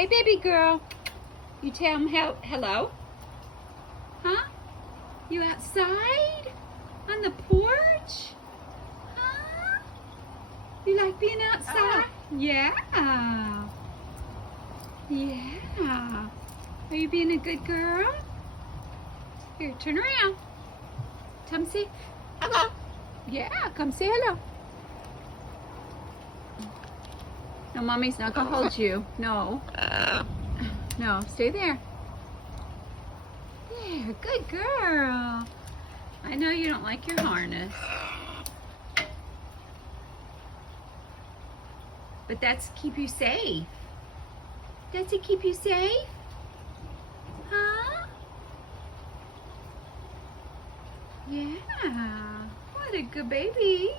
Hey, baby girl. You tell him hello? Huh? You outside? On the porch? Huh? You like being outside? Yeah. Yeah. Are you being a good girl? Here, turn around. Come say hello. Yeah, come say hello. No, Mommy's not gonna hold you. No. No, stay there. There, good girl. I know you don't like your harness. But that's keep you safe. Does it keep you safe? Huh? Yeah. What a good baby.